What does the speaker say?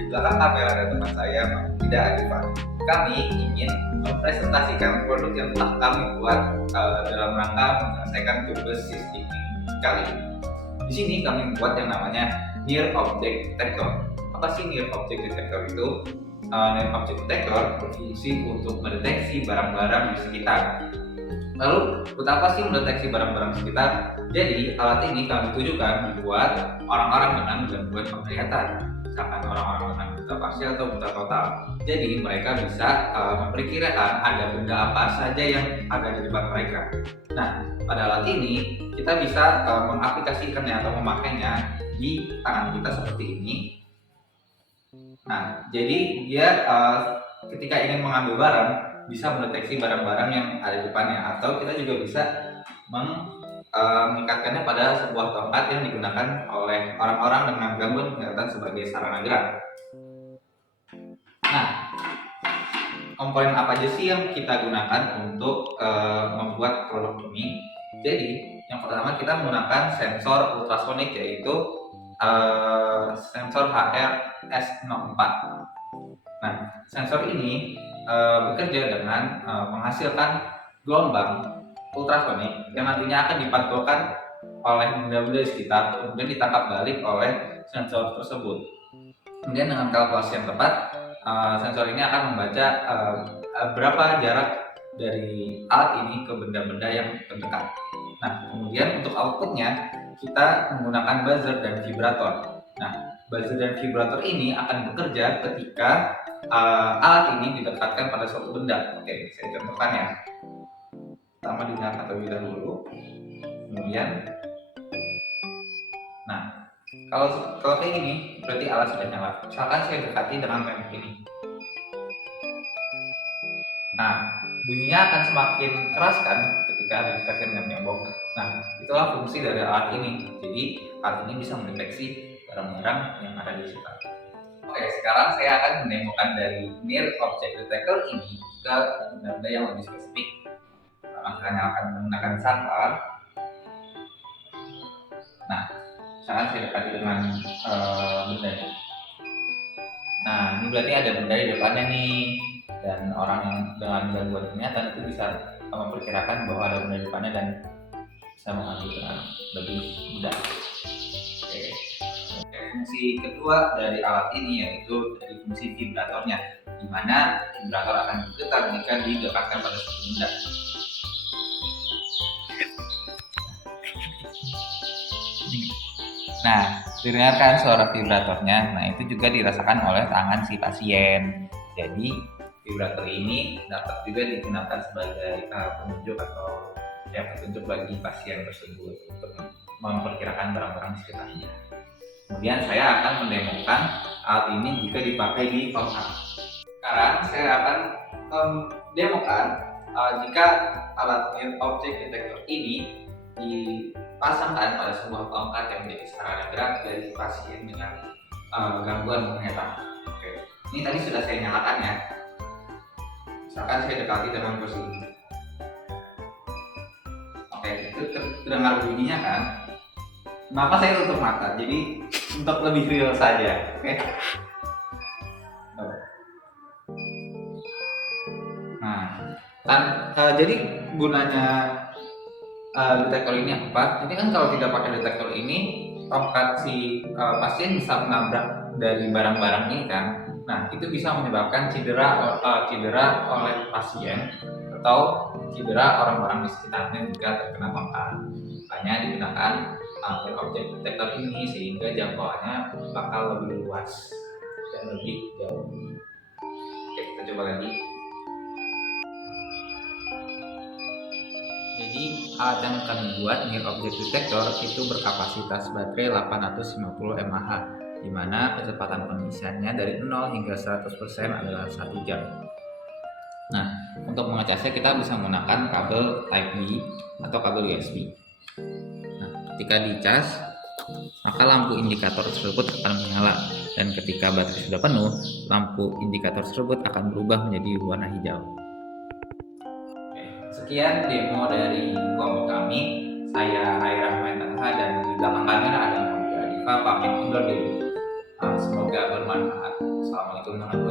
Di belakang kamera ada teman saya, tidak Arifan. Kami ingin mempresentasikan produk yang telah kami buat dalam rangka menyelesaikan tugas sistem kali ini. Di sini kami membuat yang namanya Near Object Detector. Apa sih Near Object Detector itu? Near Object Detector berfungsi untuk mendeteksi barang-barang di sekitar. Lalu, untuk apa sih mendeteksi barang-barang sekitar? Jadi, alat ini kami tujukan dibuat orang-orang dengan gangguan penglihatan, misalkan orang-orang dengan buta parsial atau buta total. Jadi, mereka bisa memperkirakan ada benda apa saja yang ada di depan mereka. Nah, pada alat ini kita bisa mengaplikasikannya atau memakainya di tangan kita seperti ini. Nah, jadi dia ketika ingin mengambil barang bisa mendeteksi barang-barang yang ada di depannya, atau kita juga bisa mengikatkannya pada sebuah tongkat yang digunakan oleh orang-orang dengan gangguan penglihatan sebagai sarana gerak. Nah, komponen apa aja sih yang kita gunakan untuk membuat produk ini? Jadi, yang pertama kita menggunakan sensor ultrasonik, yaitu sensor HRS04. Nah, sensor ini bekerja dengan menghasilkan gelombang ultrasonik yang nantinya akan dipantulkan oleh benda-benda di sekitar, kemudian ditangkap balik oleh sensor tersebut. Kemudian dengan kalkulasi yang tepat, sensor ini akan membaca berapa jarak dari alat ini ke benda-benda yang terdekat. Nah, kemudian untuk outputnya kita menggunakan buzzer dan vibrator. Nah, buzzer dan vibrator ini akan bekerja ketika alat ini didekatkan pada suatu benda. Oke, saya contohkan ya. Pertama dinyalakan terlebih dahulu, kemudian, nah, kalau kayak gini berarti alat sudah nyala. Misalkan saya dekati dengan tembok ini. Nah, bunyinya akan semakin keras kan ketika didekatkan dengan tembok. Nah, itulah fungsi dari alat ini. Jadi alat ini bisa mendeteksi barang-barang yang ada di sekitar. Oke, sekarang saya akan mendemokan dari Near Object Detector ini ke benda-benda yang lebih spesifik. Makanya akan menggunakan sangkar. Nah, misalkan saya dekati dengan benda ini. Nah, ini berarti ada benda di depannya nih, dan orang yang dengan gangguan penglihatan itu bisa memperkirakan bahwa ada benda di depannya dan bisa mengambil dengan lebih mudah. Oke. Fungsi kedua dari alat ini yaitu dari fungsi vibratornya, di mana vibrator akan bergetar jika didekatkan pada suatu benda. Nah, dengarkan suara vibratornya. Nah, itu juga dirasakan oleh tangan si pasien. Jadi, vibrator ini dapat juga digunakan sebagai penunjuk atau petunjuk bagi pasien tersebut untuk memperkirakan barang-barang di sekitarnya. Kemudian saya akan mendemokan alat ini jika dipakai di tongkat. Sekarang saya akan mendemokan jika alat Near Object Detector ini dipasangkan pada sebuah tongkat yang menjadi sarana gerak dari pasien dengan gangguan penglihatan. Oke, ini tadi sudah saya nyalakan ya. Misalkan saya dekati dengan kursi ini. Oke, itu terdengar bunyinya kan? Kenapa saya tutup mata? Jadi untuk lebih real saja. Oke. Nah, kan jadi gunanya detektor ini apa? Jadi kan kalau tidak pakai detektor ini, tongkat si pasien bisa menabrak dari barang-barang ini kan. Nah, itu bisa menyebabkan cedera oleh pasien atau cedera orang-orang di sekitarnya jika terkena tongkat. Makanya digunakan objek detektor ini sehingga jangkauannya bakal lebih luas dan lebih jauh. Oke, kita coba lagi. Jadi alat yang kami buat Near Object Detector itu berkapasitas baterai 850 mAh, di mana kecepatan pengisiannya dari 0 hingga 100% adalah 1 jam. Nah, untuk mengecasnya kita bisa menggunakan kabel Type B atau kabel USB. Nah, ketika dicas, maka lampu indikator tersebut akan menyala, dan ketika baterai sudah penuh, lampu indikator tersebut akan berubah menjadi warna hijau. Sekian demo dari kelompok kami. Saya Rai Rahmatanha, dan di belakang kamera ada Monica Adifa pamit undur diri. Semoga bermanfaat. Assalamualaikum warahmatullahi wabarakatuh.